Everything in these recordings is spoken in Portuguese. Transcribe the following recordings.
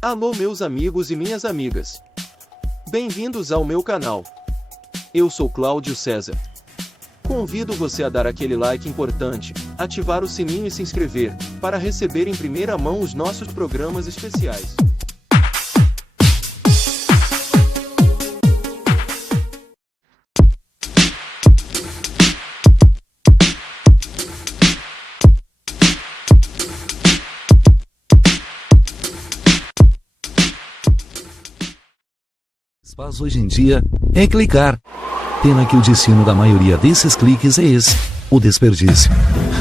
Alô meus amigos e minhas amigas. Bem-vindos ao meu canal. Eu sou Cláudio César. Convido você a dar aquele like importante, ativar o sininho e se inscrever, para receber em primeira mão os nossos programas especiais. Faz hoje em dia é clicar. Pena que o destino da maioria desses cliques é esse, o desperdício.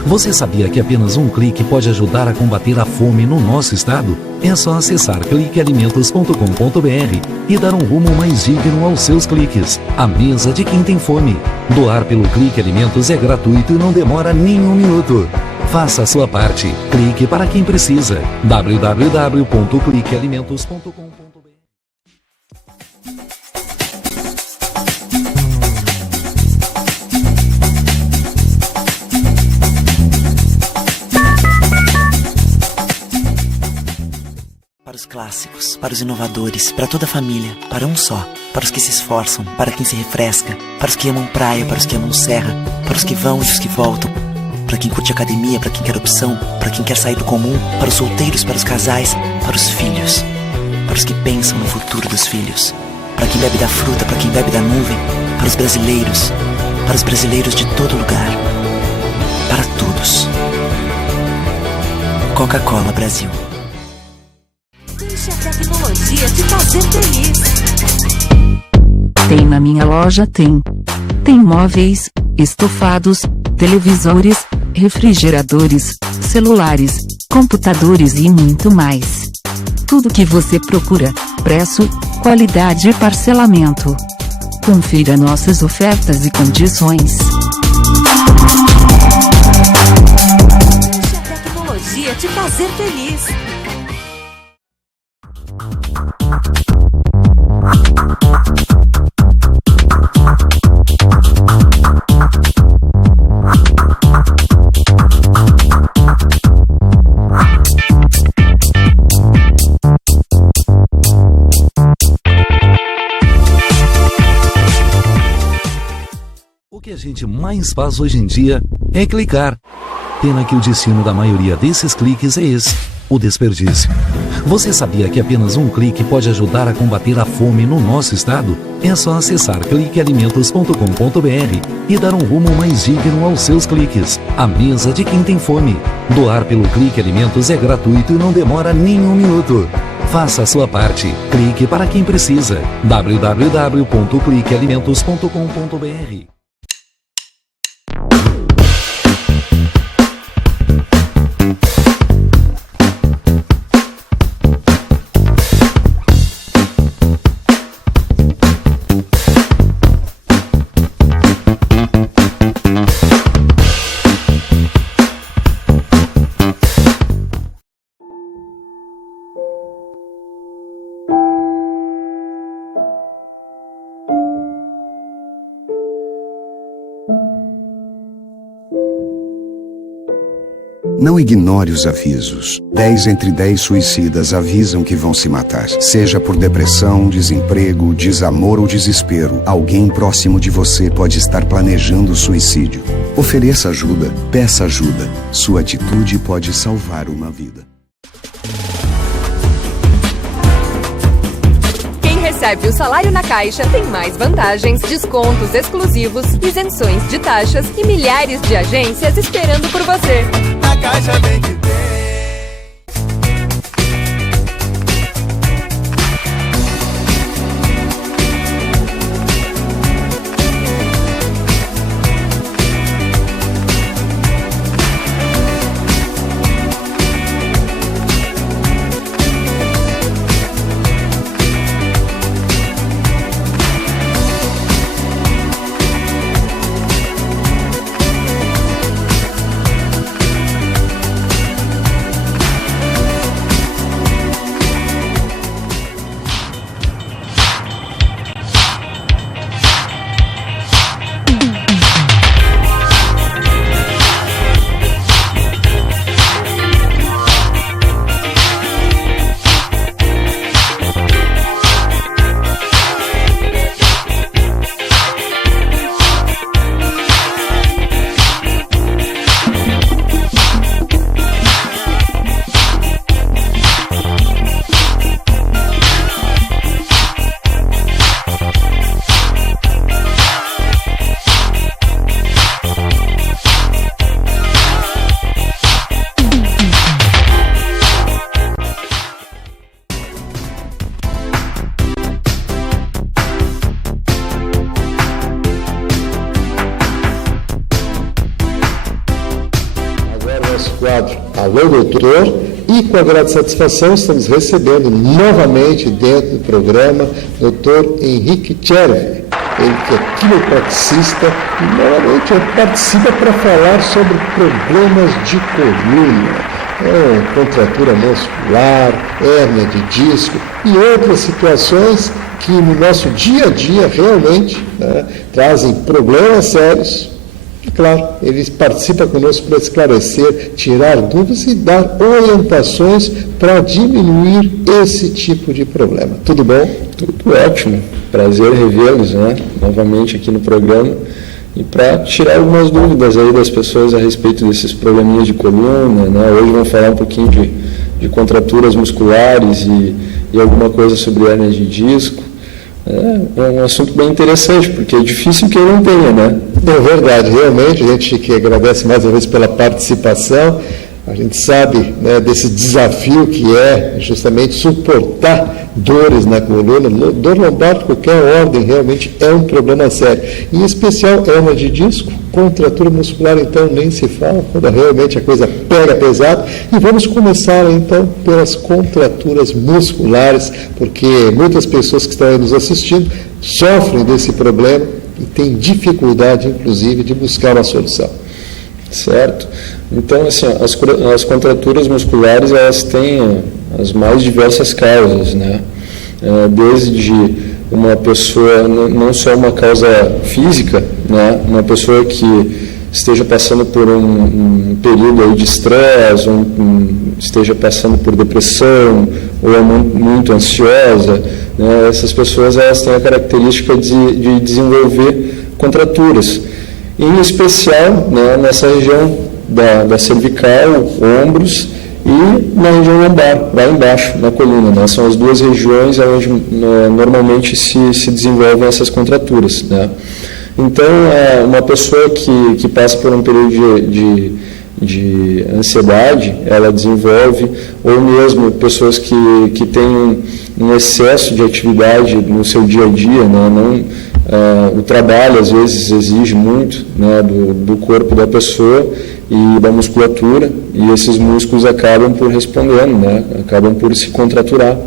Você sabia que apenas um clique pode ajudar a combater a fome no nosso estado? É só acessar cliquealimentos.com.br e dar um rumo mais digno aos seus cliques. A mesa de quem tem fome. Doar pelo Clique Alimentos é gratuito e não demora nem um minuto. Faça a sua parte. Clique para quem precisa. www.cliquealimentos.com.br. Para os clássicos, para os inovadores, para toda a família, para um só, para os que se esforçam, para quem se refresca, para os que amam praia, para os que amam serra, para os que vão e os que voltam, para quem curte academia, para quem quer opção, para quem quer sair do comum, para os solteiros, para os casais, para os filhos, para os que pensam no futuro dos filhos, para quem bebe da fruta, para quem bebe da nuvem, para os brasileiros de todo lugar, para todos. Coca-Cola Brasil. Deixa a tecnologia te fazer feliz. Tem na minha loja, tem. Tem móveis, estofados, televisores, refrigeradores, celulares, computadores e muito mais. Tudo que você procura, preço, qualidade e parcelamento. Confira nossas ofertas e condições. Deixa a tecnologia te fazer feliz. O que a gente mais faz hoje em dia é clicar. Pena que o destino da maioria desses cliques é esse, o desperdício. Você sabia que apenas um clique pode ajudar a combater a fome no nosso estado? É só acessar cliquealimentos.com.br e dar um rumo mais digno aos seus cliques. A mesa de quem tem fome. Doar pelo Clique Alimentos é gratuito e não demora nem um minuto. Faça a sua parte. Clique para quem precisa. www.cliquealimentos.com.br. Não ignore os avisos. 10 entre 10 suicidas avisam que vão se matar. Seja por depressão, desemprego, desamor ou desespero, alguém próximo de você pode estar planejando suicídio. Ofereça ajuda, peça ajuda. Sua atitude pode salvar uma vida. Quem recebe o salário na Caixa tem mais vantagens, descontos exclusivos, isenções de taxas e milhares de agências esperando por você. A Caixa vem que vem. Alô, doutor, e com a grande satisfação estamos recebendo novamente dentro do programa o doutor Henrique Chervi, ele que é quiropraxista e novamente participa para falar sobre problemas de coluna. Contratura muscular, hérnia de disco e outras situações que no nosso dia a dia realmente trazem problemas sérios. E claro, ele participa conosco para esclarecer, tirar dúvidas e dar orientações para diminuir esse tipo de problema. Tudo bom? Tudo ótimo. Prazer revê-los, novamente aqui no programa. E para tirar algumas dúvidas aí das pessoas a respeito desses probleminhas de coluna, Hoje vamos falar um pouquinho de contraturas musculares e alguma coisa sobre hérnia de disco. É um assunto bem interessante, porque é difícil quem não tenha, É verdade, realmente, a gente que agradece mais uma vez pela participação. A gente sabe desse desafio que é justamente suportar dores na coluna. Dor lombar de qualquer ordem realmente é um problema sério. Em especial, hérnia de disco, contratura muscular, então nem se fala, quando realmente a coisa pega pesado. E vamos começar então pelas contraturas musculares, porque muitas pessoas que estão aí nos assistindo sofrem desse problema e têm dificuldade, inclusive, de buscar uma solução. Certo? Então, assim, as contraturas musculares, elas têm as mais diversas causas, Desde uma pessoa, não só uma causa física, Uma pessoa que esteja passando por um período aí de estresse, ou esteja passando por depressão, ou é muito ansiosa, Essas pessoas, elas têm a característica de desenvolver contraturas. Em especial, nessa região da cervical, ombros e na região lombar, lá embaixo, na coluna. São as duas regiões onde normalmente se desenvolvem essas contraturas. Então, uma pessoa que passa por um período de ansiedade, ela desenvolve, ou mesmo pessoas que têm um excesso de atividade no seu dia a dia, o trabalho às vezes exige muito do corpo da pessoa e da musculatura, e esses músculos acabam por respondendo, acabam por se contraturar.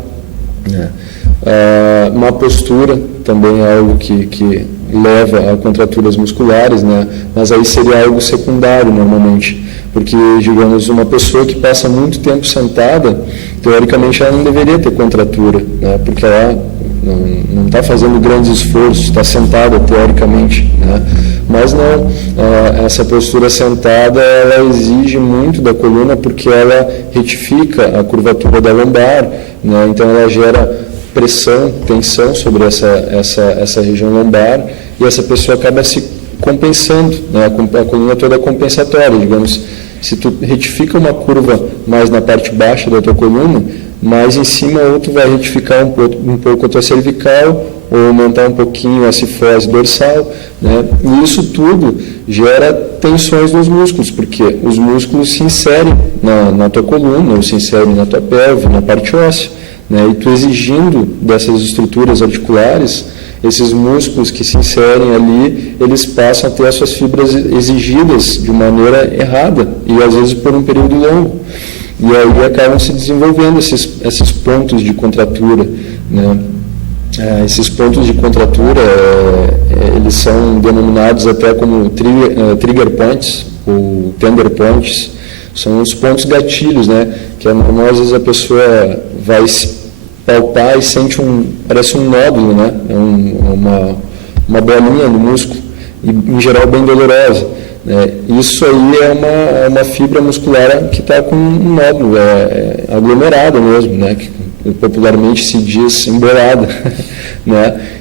Má postura também é algo que leva a contraturas musculares, mas aí seria algo secundário normalmente, porque, digamos, uma pessoa que passa muito tempo sentada, teoricamente ela não deveria ter contratura, porque ela não está fazendo grandes esforços, está sentada teoricamente, mas não, essa postura sentada, ela exige muito da coluna, porque ela retifica a curvatura da lombar, então ela gera pressão, tensão sobre essa região lombar, e essa pessoa acaba se compensando, a coluna toda é compensatória, digamos. Se tu retifica uma curva mais na parte baixa da tua coluna, mais em cima ou tu vai retificar um pouco a tua cervical, ou aumentar um pouquinho a cifose dorsal, E isso tudo gera tensões nos músculos, porque os músculos se inserem na tua coluna, ou se inserem na tua pelve, na parte óssea, E tu exigindo dessas estruturas articulares, esses músculos que se inserem ali, eles passam a ter as suas fibras exigidas de maneira errada, e às vezes por um período longo. E aí acabam se desenvolvendo esses pontos de contratura, Esses pontos de contratura, eles são denominados até como trigger points, ou tender points. São os pontos gatilhos, Que é normal, às vezes a pessoa vai se palpar e sente parece um nódulo, uma bolinha no músculo, e em geral bem dolorosa. Isso aí é uma fibra muscular que está com um nódulo, aglomerada mesmo, que popularmente se diz embolada.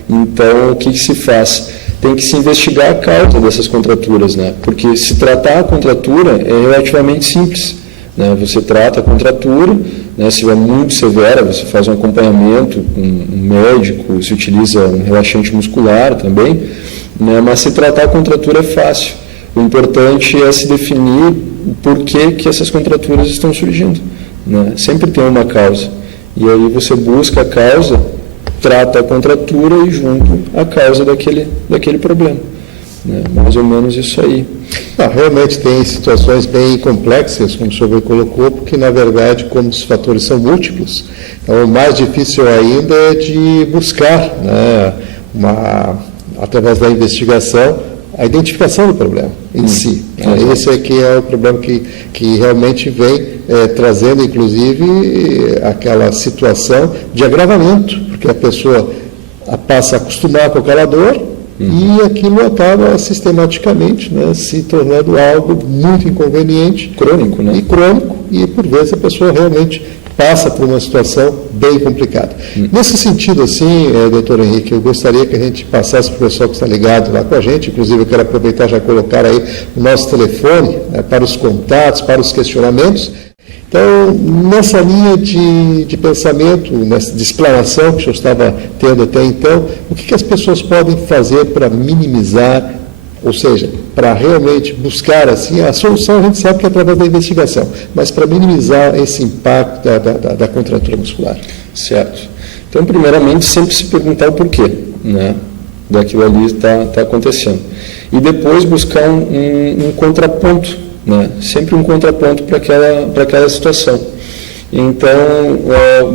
Então, o que se faz? Tem que se investigar a causa dessas contraturas, porque se tratar a contratura é relativamente simples. Você trata a contratura, se é muito severa, você faz um acompanhamento com um médico, se utiliza um relaxante muscular também, mas se tratar a contratura é fácil. O importante é se definir o porquê que essas contraturas estão surgindo. Sempre tem uma causa. E aí você busca a causa, trata a contratura e junto a causa daquele problema. né? Mais ou menos isso aí. Realmente tem situações bem complexas, como o senhor colocou, porque, na verdade, como os fatores são múltiplos, então, o mais difícil ainda é de buscar, né, através da investigação, a identificação do problema em si. Esse aqui é o problema que realmente vem trazendo, inclusive, aquela situação de agravamento, porque a pessoa passa a acostumar com aquela dor e aquilo acaba sistematicamente, né, se tornando algo muito inconveniente. Crônico, né? E crônico, e por vezes a pessoa realmente passa por uma situação bem complicada. Nesse sentido, assim, doutor Henrique, eu gostaria que a gente passasse para o pessoal que está ligado lá com a gente, inclusive eu quero aproveitar e já colocar aí o nosso telefone, né, para os contatos, para os questionamentos. Então, nessa linha de pensamento, de explanação que o senhor estava tendo até então, o que as pessoas podem fazer para minimizar, ou seja, para realmente buscar assim, a solução, a gente sabe que é através da investigação, mas para minimizar esse impacto da contratura muscular? Certo. Então, primeiramente, sempre se perguntar o porquê, né, daquilo ali está acontecendo. E depois buscar um contraponto, né, sempre um contraponto para aquela situação. Então,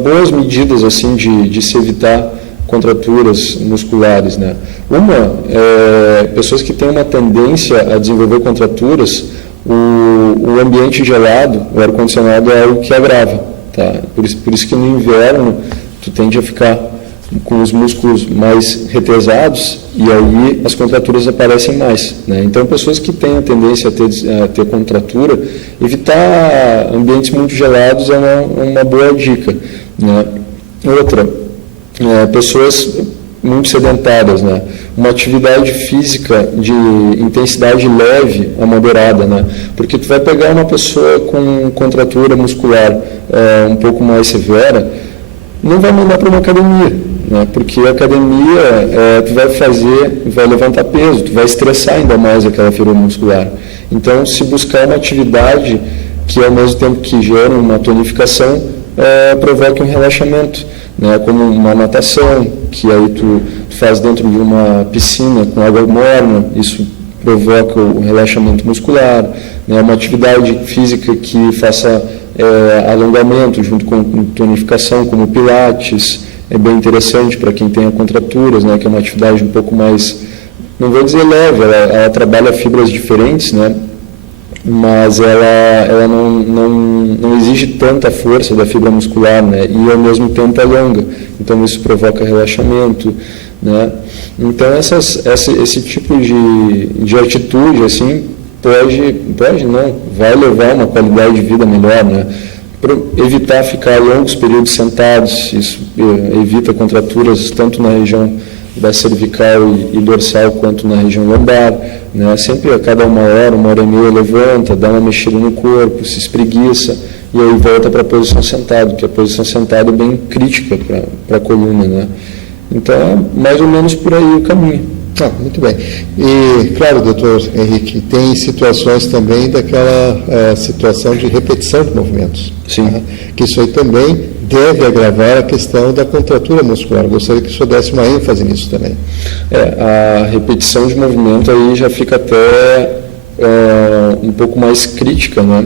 boas medidas assim de se evitar contraturas musculares, né? Uma, pessoas que têm uma tendência a desenvolver contraturas, o ambiente gelado, o ar-condicionado é algo que agrava, tá? Por isso que no inverno tu tende a ficar com os músculos mais retesados e aí as contraturas aparecem mais, né? Então, pessoas que têm a tendência a ter contratura, evitar ambientes muito gelados é uma boa dica, né? Outra, pessoas muito sedentárias, né? Uma atividade física de intensidade leve a moderada, né? Porque tu vai pegar uma pessoa com contratura muscular um pouco mais severa, não vai mandar para uma academia, né? Porque a academia tu vai levantar peso, tu vai estressar ainda mais aquela fibra muscular. Então, se buscar uma atividade que ao mesmo tempo que gera uma tonificação, provoque um relaxamento, né, como uma natação, que aí tu faz dentro de uma piscina com água morna, isso provoca o relaxamento muscular, né, uma atividade física que faça alongamento junto com tonificação, como pilates, é bem interessante para quem tem contraturas, né, que é uma atividade um pouco mais, não vou dizer leve, ela trabalha fibras diferentes, né, mas ela não exige tanta força da fibra muscular, né, e ao mesmo tempo é longa, então isso provoca relaxamento, né. Então esse tipo de atitude assim vai levar uma qualidade de vida melhor, né, para evitar ficar longos períodos sentados. Isso evita contraturas tanto na região da cervical e dorsal quanto na região lombar, né? Sempre a cada uma hora e meia levanta, dá uma mexida no corpo, se espreguiça e aí volta para a posição sentada, que a posição sentada é bem crítica para a coluna, né? Então é mais ou menos por aí o caminho. Muito bem. E, claro, doutor Henrique, tem situações também daquela situação de repetição de movimentos. Sim. Né? Que isso aí também deve agravar a questão da contratura muscular. Gostaria que o senhor desse uma ênfase nisso também. A repetição de movimento aí já fica até um pouco mais crítica, né?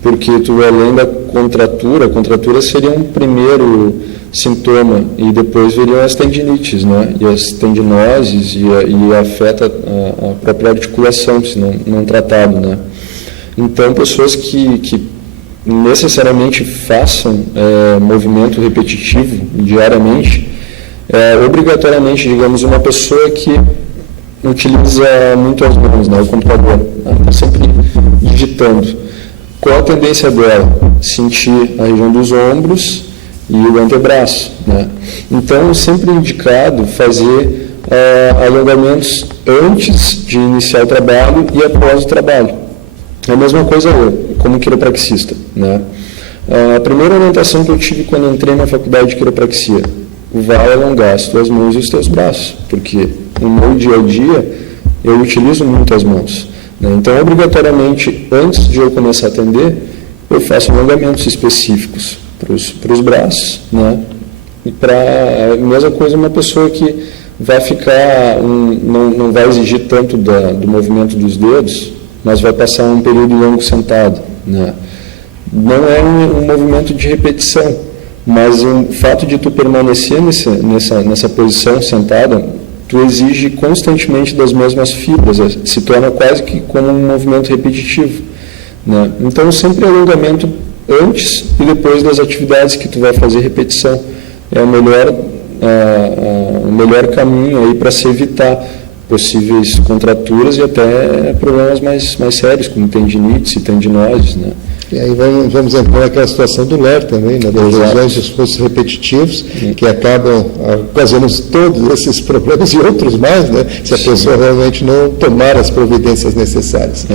Porque tu, além da contratura, a contratura seria um primeiro sintoma e depois viriam as tendinites, né? E as tendinoses e afeta a própria articulação, se não tratado, né? Então, pessoas que necessariamente façam movimento repetitivo diariamente, obrigatoriamente, digamos, uma pessoa que utiliza muito as mãos, né? O computador, está sempre digitando. Qual a tendência dela? Sentir a região dos ombros e o antebraço, né? Então, sempre indicado fazer alongamentos antes de iniciar o trabalho e após o trabalho. É a mesma coisa eu, como quiropraxista, né? A primeira orientação que eu tive quando entrei na faculdade de quiropraxia: vai alongar as tuas mãos e os teus braços, porque no meu dia a dia eu utilizo muito as mãos, né? Então, obrigatoriamente, antes de eu começar a atender, eu faço alongamentos específicos para os braços, né? E para a mesma coisa uma pessoa que vai ficar, não vai exigir tanto do movimento dos dedos, mas vai passar um período longo sentado, né? Não é um movimento de repetição, mas o fato de tu permanecer nessa posição sentada, tu exige constantemente das mesmas fibras, se torna quase que como um movimento repetitivo, né? Então, sempre alongamento antes e depois das atividades que tu vai fazer repetição. É o melhor caminho aí para se evitar possíveis contraturas e até problemas mais sérios, como tendinites e tendinoses, né? E aí vamos entrar naquela situação do LER também, né, das lesões de esforços repetitivos, que acabam ocasionando todos esses problemas e outros mais, né, se a pessoa realmente não tomar as providências necessárias.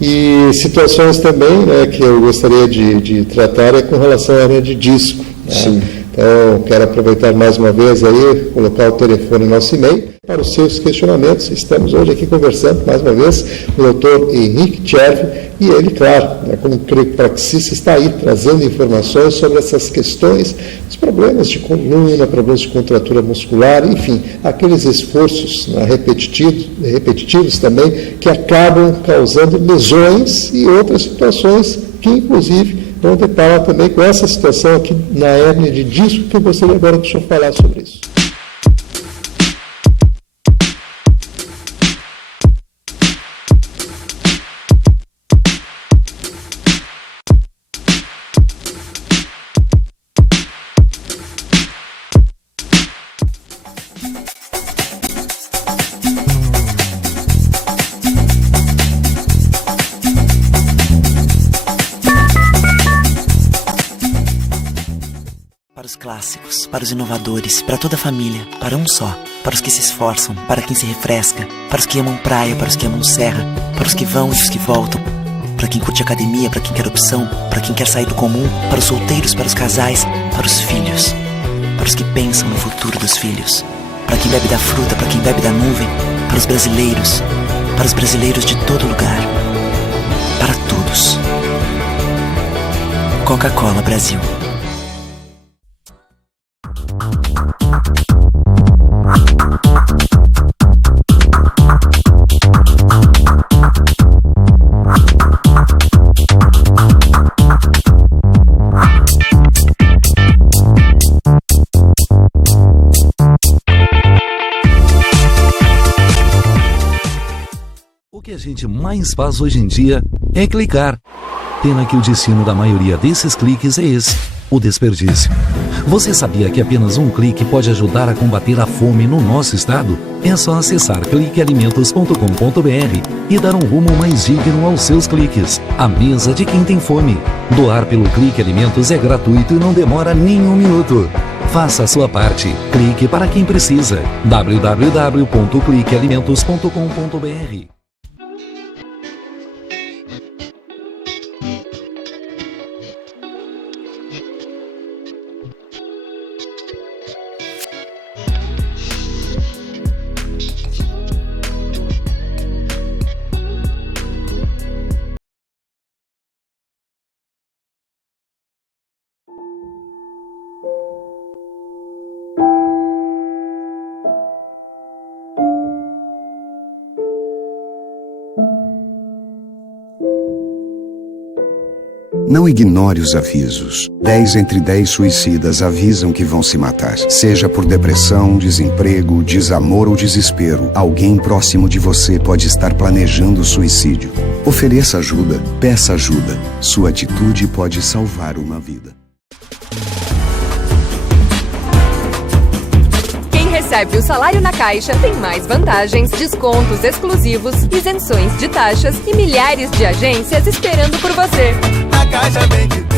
E situações também, né, que eu gostaria de tratar é com relação à hernia de disco. Né? Então, quero aproveitar mais uma vez aí, colocar o telefone no nosso e-mail para os seus questionamentos. Estamos hoje aqui conversando, mais uma vez, com o Dr. Henrique Tchervi, e ele, claro, né, como praxista, está aí trazendo informações sobre essas questões, os problemas de coluna, problemas de contratura muscular, enfim, aqueles esforços, né, repetitivos também, que acabam causando lesões e outras situações que, inclusive, vão deparar também com essa situação aqui na hérnia de disco, que eu gostaria agora que o senhor falasse sobre isso. Para os clássicos, para os inovadores, para toda a família, para um só. Para os que se esforçam, para quem se refresca, para os que amam praia, para os que amam serra, para os que vão e os que voltam, para quem curte academia, para quem quer opção, para quem quer sair do comum, para os solteiros, para os casais, para os filhos, para os que pensam no futuro dos filhos, para quem bebe da fruta, para quem bebe da nuvem, para os brasileiros de todo lugar, para todos. Coca-Cola Brasil. O que a gente mais faz hoje em dia é clicar. Pena que o destino da maioria desses cliques é esse, o desperdício. Você sabia que apenas um clique pode ajudar a combater a fome no nosso estado? É só acessar cliquealimentos.com.br e dar um rumo mais digno aos seus cliques. A mesa de quem tem fome. Doar pelo Clique Alimentos é gratuito e não demora nem um minuto. Faça a sua parte. Clique para quem precisa. www.cliquealimentos.com.br. Não ignore os avisos. 10 entre 10 suicidas avisam que vão se matar. Seja por depressão, desemprego, desamor ou desespero, alguém próximo de você pode estar planejando suicídio. Ofereça ajuda, peça ajuda. Sua atitude pode salvar uma vida. Quem recebe o salário na Caixa tem mais vantagens, descontos exclusivos, isenções de taxas e milhares de agências esperando por você. A Caixa Vem que tem.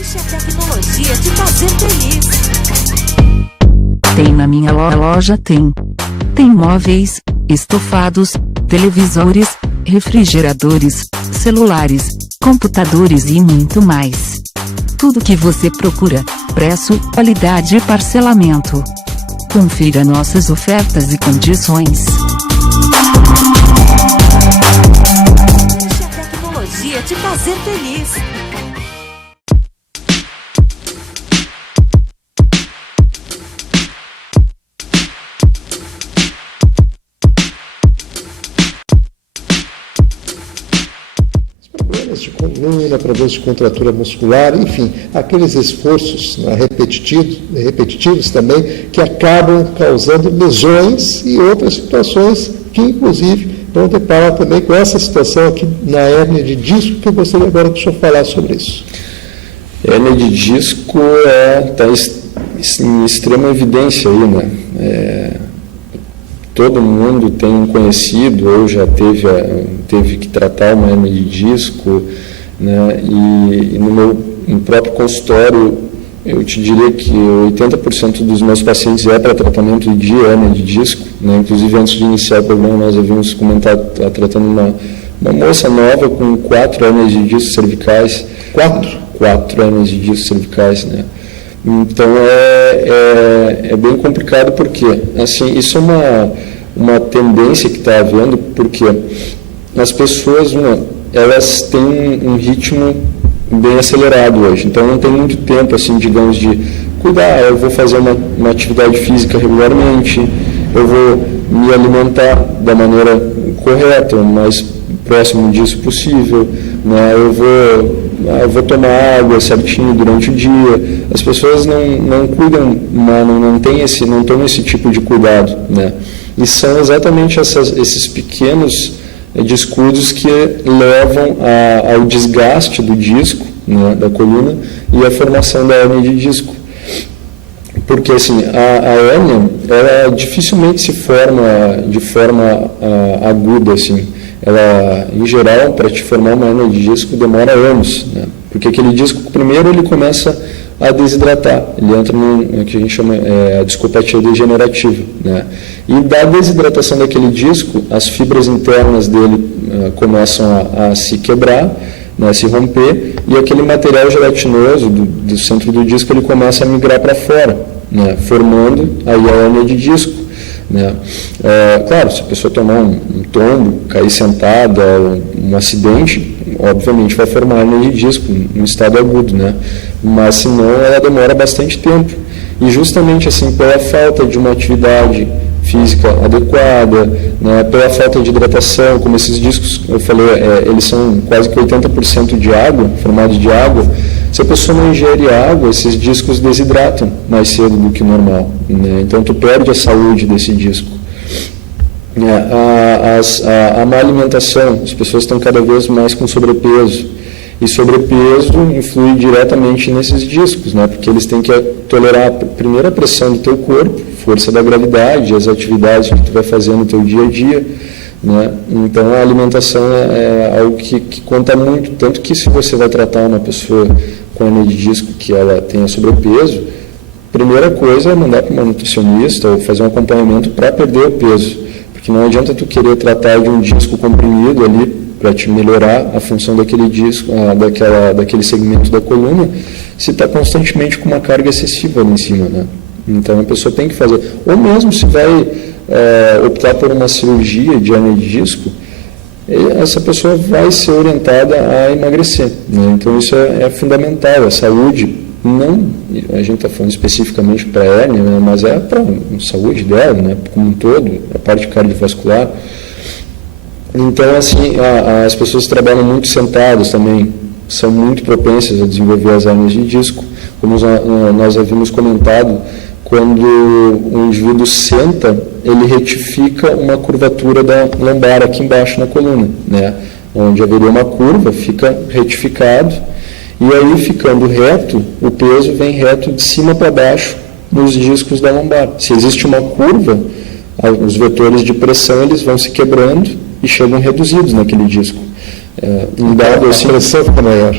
Deixe a tecnologia te fazer feliz. Tem na minha loja, tem. Tem móveis, estofados, televisores, refrigeradores, celulares, computadores e muito mais. Tudo que você procura, preço, qualidade e parcelamento. Confira nossas ofertas e condições. Deixe a tecnologia te fazer feliz. Problemas de coluna, problemas de contratura muscular, enfim, aqueles esforços repetitivos também, que acabam causando lesões e outras situações que, inclusive, vão deparar também com essa situação aqui na hérnia de disco, que eu gostaria agora de o senhor falar sobre isso. Hérnia de disco está em extrema evidência aí, né? Todo mundo tem um conhecido ou já teve que tratar uma hérnia de disco, né? E no próprio consultório, eu te diria que 80% dos meus pacientes para tratamento de hérnia de disco, né? Inclusive, antes de iniciar o programa, nós havíamos comentado, tratando uma moça nova com 4 hérnias de disco cervicais. 4 hérnias de disco cervicais, né? Então, é bem complicado, porque, assim, isso é uma tendência que está havendo, porque as pessoas, elas têm um ritmo bem acelerado hoje, então não tem muito tempo, assim, digamos, de cuidar. Eu vou fazer uma atividade física regularmente, eu vou me alimentar da maneira correta, o mais próximo disso possível, né? Eu vou tomar água certinho durante o dia. As pessoas não cuidam, não tomam esse tipo de cuidado, né? E são exatamente esses pequenos descuidos que levam ao desgaste do disco, né, da coluna, e a formação da hérnia de disco. Porque, assim, a hérnia, ela dificilmente se forma de forma aguda, assim. Ela, em geral, para te formar uma hérnia de disco demora anos, né? Porque aquele disco, primeiro, ele começa a desidratar, ele entra no que a gente chama a discopatia degenerativa, né? E da desidratação daquele disco, as fibras internas dele começam a se quebrar, né, a se romper, e aquele material gelatinoso do centro do disco, ele começa a migrar para fora, né, formando aí a hérnia de disco, né? Claro, se a pessoa tomar um tombo, cair sentada, um acidente, obviamente vai formar hérnia de disco em estado agudo, né? Mas senão ela demora bastante tempo, e justamente assim, pela falta de uma atividade física adequada, né, pela falta de hidratação, como esses discos, eu falei, eles são quase que 80% de água, formados de água. Se a pessoa não ingere água, esses discos desidratam mais cedo do que o normal, né? Então tu perde a saúde desse disco. A má alimentação, as pessoas estão cada vez mais com sobrepeso, e sobrepeso influi diretamente nesses discos, né? Porque eles têm que tolerar primeiro a pressão do teu corpo, força da gravidade, as atividades que tu vai fazer no teu dia a dia, né? Então a alimentação é algo que conta muito, tanto que se você vai tratar uma pessoa com hérnia de disco que ela tenha sobrepeso, primeira coisa é mandar para uma nutricionista ou fazer um acompanhamento para perder o peso, porque não adianta tu querer tratar de um disco comprimido ali para te melhorar a função daquele disco, daquele segmento da coluna, se está constantemente com uma carga excessiva ali em cima, né? Então a pessoa tem que fazer, ou mesmo se vai optar por uma cirurgia de hérnia de disco, essa pessoa vai ser orientada a emagrecer, né? Então isso é fundamental. A saúde, não, a gente está falando especificamente para a hérnia, né? Mas é para a saúde dela, né? Como um todo, a parte cardiovascular. Então, assim, as pessoas que trabalham muito sentadas também são muito propensas a desenvolver as hérnias de disco. Como nós havíamos comentado, quando o indivíduo senta, ele retifica uma curvatura da lombar aqui embaixo na coluna, né? Onde haveria uma curva, fica retificado, e aí, ficando reto, o peso vem reto de cima para baixo nos discos da lombar. Se existe uma curva, os vetores de pressão eles vão se quebrando e chegam reduzidos naquele disco. Um dado assim, a pressão fica maior.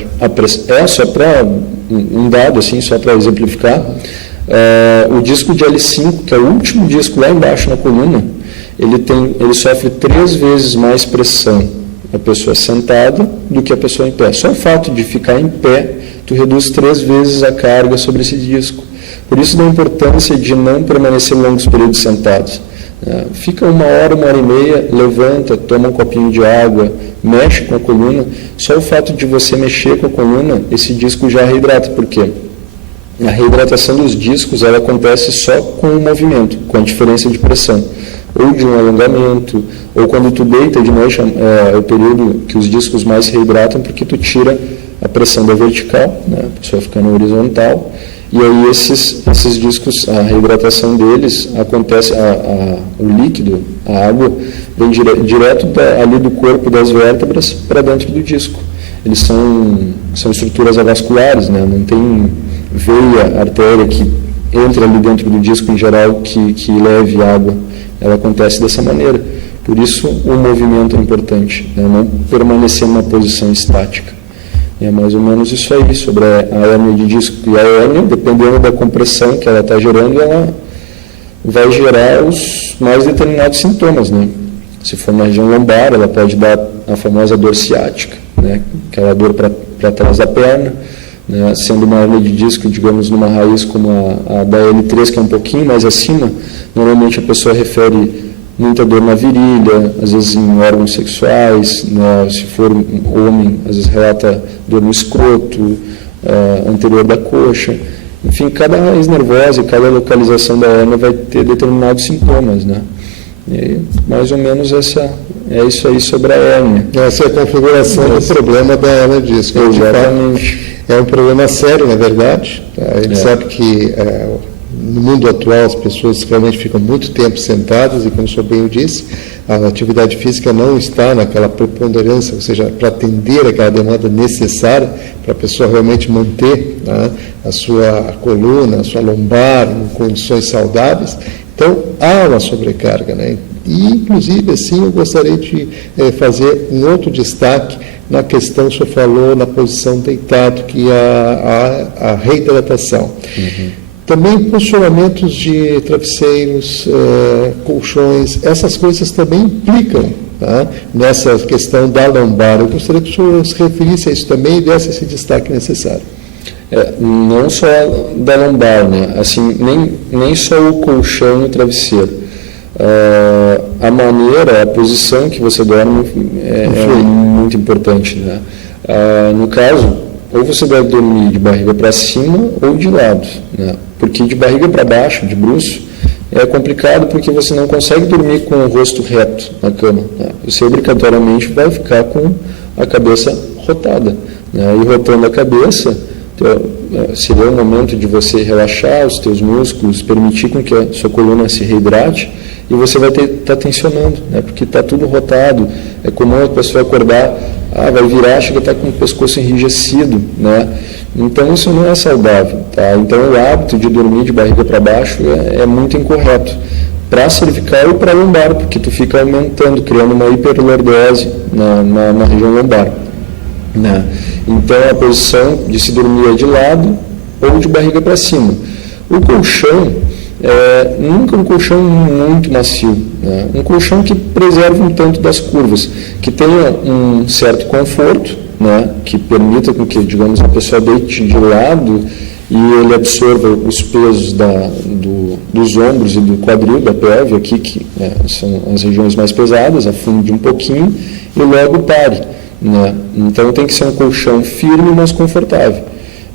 Só para um dado assim, só para exemplificar, o disco de L5, que é o último disco lá embaixo na coluna, ele sofre 3 vezes mais pressão a pessoa sentada do que a pessoa em pé. Só o fato de ficar em pé, tu reduz 3 vezes a carga sobre esse disco. Por isso da importância de não permanecer longos períodos sentados. Fica 1 hora, 1h30, levanta, toma um copinho de água, mexe com a coluna. Só o fato de você mexer com a coluna, esse disco já reidrata. Por quê? A reidratação dos discos ela acontece só com o movimento, com a diferença de pressão. Ou de um alongamento, ou quando tu deita de noite, é o período que os discos mais se reidratam, porque tu tira a pressão da vertical, né? A pessoa fica na horizontal, e aí esses discos, a reidratação deles acontece, o líquido, a água, vem direto ali do corpo das vértebras para dentro do disco. Eles são estruturas avasculares, né? Não tem veia, artéria que entra ali dentro do disco em geral que leve água. Ela acontece dessa maneira. Por isso o movimento é importante, né? Não permanecer numa posição estática. É mais ou menos isso aí, sobre a hérnia de disco. E a hérnia, dependendo da compressão que ela está gerando, ela vai gerar os mais determinados sintomas, né? Se for na região lombar, ela pode dar a famosa dor ciática, né? Aquela dor para trás da perna, né? Sendo uma hérnia de disco, digamos, numa raiz como a da L3, que é um pouquinho mais acima, normalmente a pessoa refere muita dor na virilha, às vezes em órgãos sexuais, né? Se for homem, às vezes relata dor no escroto, anterior da coxa. Enfim, cada raiz nervosa e cada localização da hérnia vai ter determinados sintomas, né? E mais ou menos é isso aí sobre a hérnia. Essa é a configuração do problema da hérnia de disco. Exatamente. É um problema sério, na verdade. A gente sabe que no mundo atual as pessoas realmente ficam muito tempo sentadas e, como o senhor bem disse, a atividade física não está naquela preponderância, ou seja, para atender aquela demanda necessária para a pessoa realmente manter, né, a sua coluna, a sua lombar em condições saudáveis. Então, há uma sobrecarga, né? E, inclusive, assim, eu gostaria de fazer um outro destaque na questão que o senhor falou na posição deitado, que é a reidratação. Também posicionamentos de travesseiros, colchões, essas coisas também implicam, tá, nessa questão da lombar. Eu gostaria que o senhor se referisse a isso também e desse esse destaque necessário. Não só da lombar, né? Assim, nem só o colchão e o travesseiro. A maneira, a posição que você dorme é muito importante, né? No caso, ou você deve dormir de barriga para cima ou de lado, né? Porque de barriga para baixo, de bruço, é complicado porque você não consegue dormir com o rosto reto na cama, né? Você obrigatoriamente vai ficar com a cabeça rotada, né? E rotando a cabeça, seria o momento de você relaxar os teus músculos, permitir com que a sua coluna se reidrate, e você vai estar tensionando, né? Porque está tudo rotado. É comum a pessoa acordar, vai virar, chega a estar com o pescoço enrijecido, né? Então isso não é saudável, tá? Então o hábito de dormir de barriga para baixo é muito incorreto para a cervical e para a lombar, porque tu fica aumentando, criando uma hiperlordose na região lombar, né? Então a posição de se dormir é de lado ou de barriga para cima. O colchão nunca um colchão muito macio, né? Um colchão que preserve um tanto das curvas, que tenha um certo conforto, né? Que permita com que, digamos, a pessoa deite de lado e ele absorva os pesos dos ombros e do quadril, da pelve, aqui, que são as regiões mais pesadas, afunde um pouquinho e logo pare, né? Então tem que ser um colchão firme, mas confortável.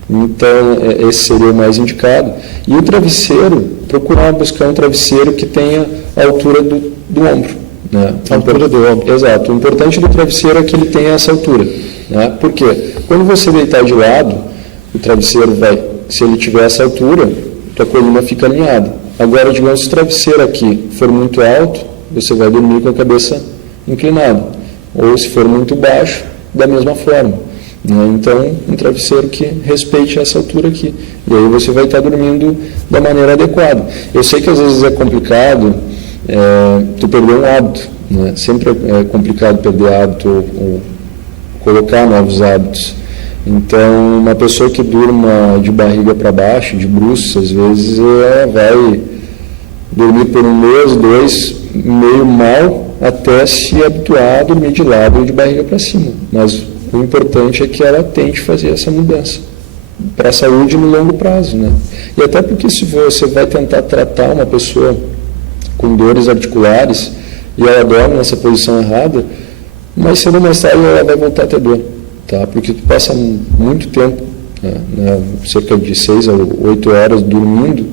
Então, esse seria o mais indicado. E o travesseiro, procurar buscar um travesseiro que tenha a altura do ombro, né? A altura do ombro. Exato. O importante do travesseiro é que ele tenha essa altura, né? Por quê? Quando você deitar de lado, o travesseiro vai, se ele tiver essa altura, tua coluna fica alinhada. Agora, digamos, se o travesseiro aqui for muito alto, você vai dormir com a cabeça inclinada. Ou se for muito baixo, da mesma forma. Então, um travesseiro que respeite essa altura aqui. E aí você vai estar dormindo da maneira adequada. Eu sei que às vezes é complicado tu perder um hábito, né? Sempre é complicado perder hábito ou colocar novos hábitos. Então, uma pessoa que durma de barriga para baixo, de bruços, às vezes ela vai dormir por 1 mês, 2, meio mal, até se habituar a dormir de lado ou de barriga para cima. Mas o importante é que ela tente fazer essa mudança para a saúde no longo prazo, né? E até porque se você vai tentar tratar uma pessoa com dores articulares e ela dorme nessa posição errada, mais cedo ou mais tarde ela vai voltar a ter dor, tá? Porque tu passa muito tempo, né, cerca de 6 a 8 horas dormindo,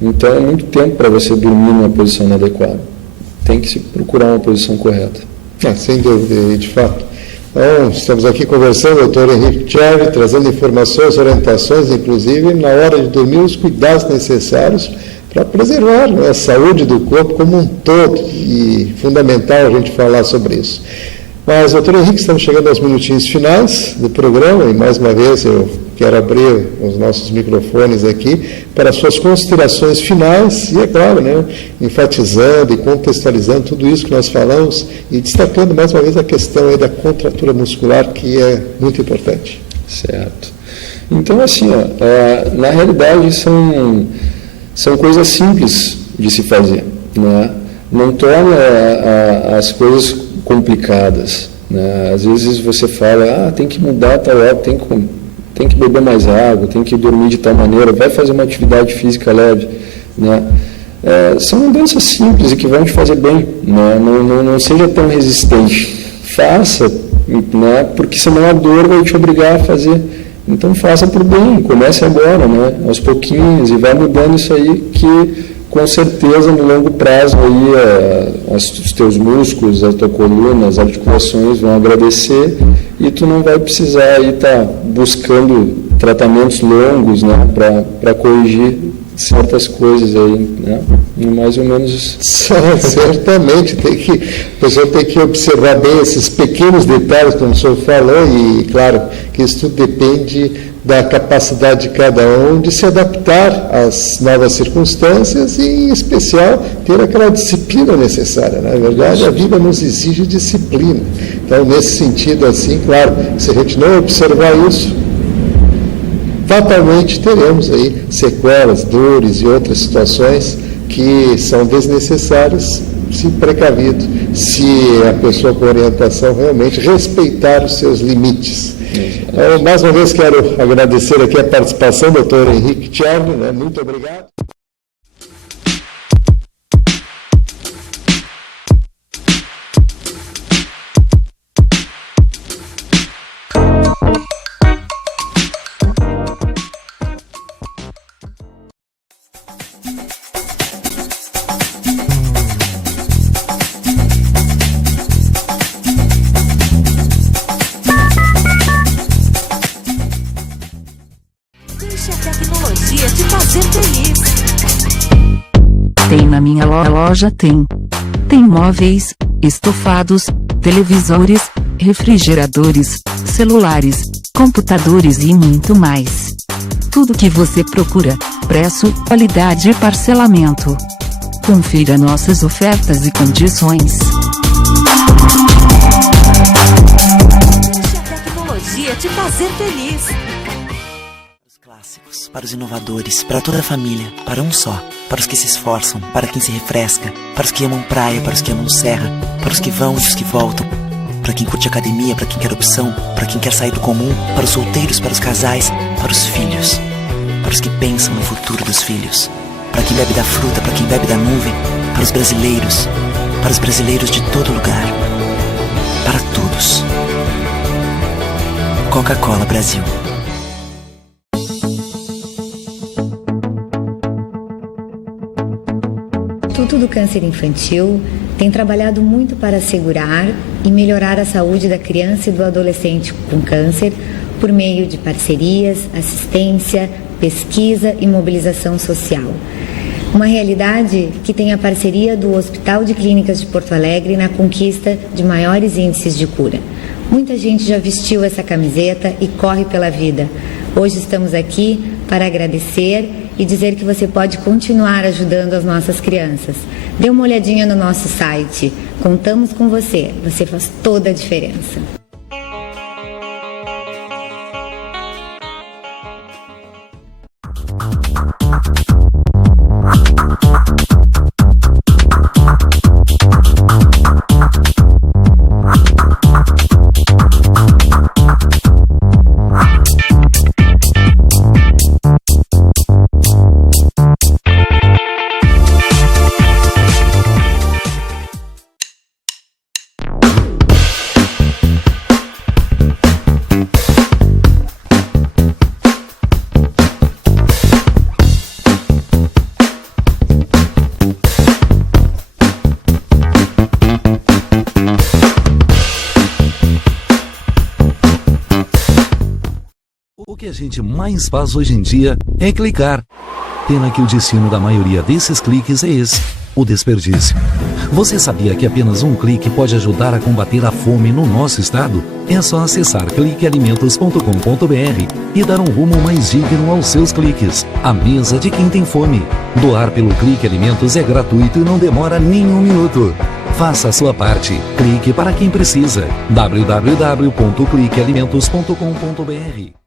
então é muito tempo para você dormir numa posição inadequada. Tem que se procurar uma posição correta. Sem dúvida, de fato. Então, estamos aqui conversando, doutor Henrique Tchervi, trazendo informações, orientações, inclusive, na hora de dormir, os cuidados necessários para preservar, né, a saúde do corpo como um todo, e fundamental a gente falar sobre isso. Mas, doutor Henrique, estamos chegando aos minutinhos finais do programa, e mais uma vez eu quero abrir os nossos microfones aqui para suas considerações finais, e é claro, né, enfatizando e contextualizando tudo isso que nós falamos, e destacando mais uma vez a questão aí da contratura muscular, que é muito importante. Certo. Então, assim, na realidade são coisas simples de se fazer, né? Não torna as coisas complicadas, né? Às vezes você fala, tem que mudar tal hábito, tem que beber mais água, tem que dormir de tal maneira, vai fazer uma atividade física leve, né? São mudanças simples e que vão te fazer bem, né? Não seja tão resistente, faça, né? Porque senão a dor vai te obrigar a fazer. Então faça por bem, comece agora, né? Aos pouquinhos, e vai mudando isso aí, que com certeza no longo prazo aí os teus músculos, a tua coluna, as articulações vão agradecer, e tu não vai precisar aí estar buscando tratamentos longos, né, para corrigir certas coisas aí, né? E mais ou menos isso. Certamente, a pessoa tem que observar bem esses pequenos detalhes, como o senhor falou, e claro que isso tudo depende da capacidade de cada um de se adaptar às novas circunstâncias, e em especial ter aquela disciplina necessária. Na verdade, a vida nos exige disciplina. Então, nesse sentido, assim, claro, se a gente não observar isso, fatalmente teremos aí sequelas, dores e outras situações que são desnecessárias, se precavido, se a pessoa com orientação realmente respeitar os seus limites. Então, mais uma vez quero agradecer aqui a participação do doutor Henrique Tchervi, né? Muito obrigado. Tem na minha loja, tem móveis, estofados, televisores, refrigeradores, celulares, computadores e muito mais. Tudo que você procura, preço, qualidade e parcelamento. Confira nossas ofertas e condições. Deixe a tecnologia te fazer feliz. Para os clássicos, para os inovadores, para toda a família, para um só. Para os que se esforçam, para quem se refresca, para os que amam praia, para os que amam serra, para os que vão e os que voltam, para quem curte academia, para quem quer opção, para quem quer sair do comum, para os solteiros, para os casais, para os filhos, para os que pensam no futuro dos filhos, para quem bebe da fruta, para quem bebe da nuvem, para os brasileiros de todo lugar, para todos. Coca-Cola Brasil. O Instituto do Câncer Infantil tem trabalhado muito para assegurar e melhorar a saúde da criança e do adolescente com câncer por meio de parcerias, assistência, pesquisa e mobilização social. Uma realidade que tem a parceria do Hospital de Clínicas de Porto Alegre na conquista de maiores índices de cura. Muita gente já vestiu essa camiseta e corre pela vida. Hoje estamos aqui para agradecer e dizer que você pode continuar ajudando as nossas crianças. Dê uma olhadinha no nosso site. Contamos com você. Você faz toda a diferença. gente mais faz hoje em dia é clicar. Pena que o destino da maioria desses cliques é esse, o desperdício. Você sabia que apenas um clique pode ajudar a combater a fome no nosso estado? É só acessar cliquealimentos.com.br e dar um rumo mais digno aos seus cliques. A mesa de quem tem fome. Doar pelo Clique Alimentos é gratuito e não demora nem um minuto. Faça a sua parte. Clique para quem precisa. www.cliquealimentos.com.br.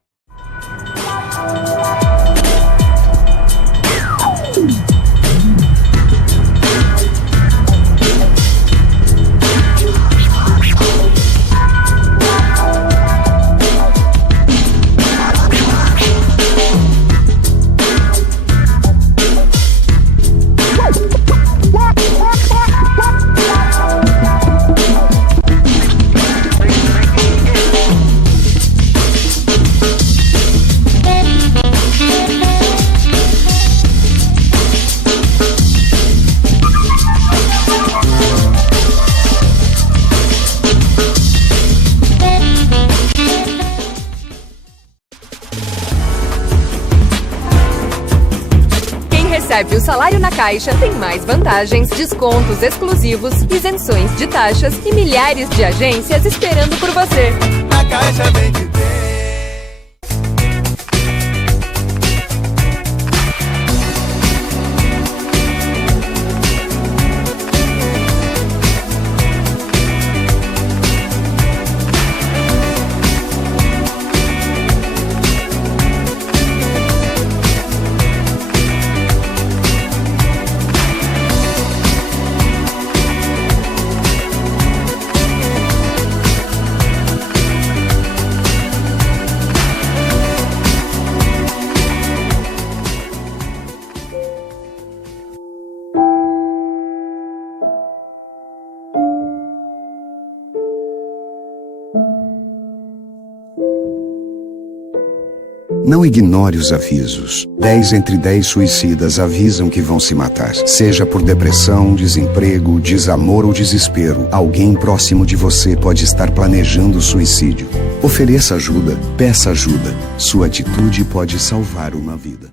Recebe o salário na Caixa, tem mais vantagens, descontos exclusivos, isenções de taxas e milhares de agências esperando por você. Na Caixa bem que tem. Não ignore os avisos. 10 entre 10 suicidas avisam que vão se matar. Seja por depressão, desemprego, desamor ou desespero, alguém próximo de você pode estar planejando suicídio. Ofereça ajuda, peça ajuda. Sua atitude pode salvar uma vida.